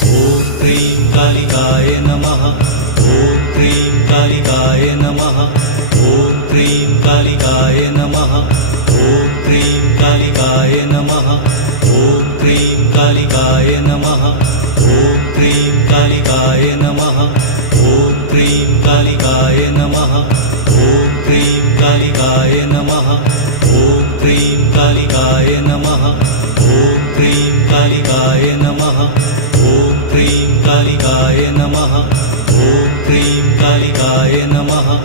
ॐ cream कालिकाय नमः। ॐ cream कालिकाय नमः। ॐ cream कालिकाय नमः। ॐ क्रीं कालिकाय नमः। ॐ क्रीं कालिकाय नमः। ॐ क्रीं कालिकाय नमः। ॐ क्रीं कालिकाय नमः। ॐ क्रीं कालिकाय नमः। ॐ क्रीं कालिकाय नमः। ॐ क्रीं कालिकाय नमः। ॐ क्रीं कालिकाय नमः। ॐ क्रीं कालिकाय नमः।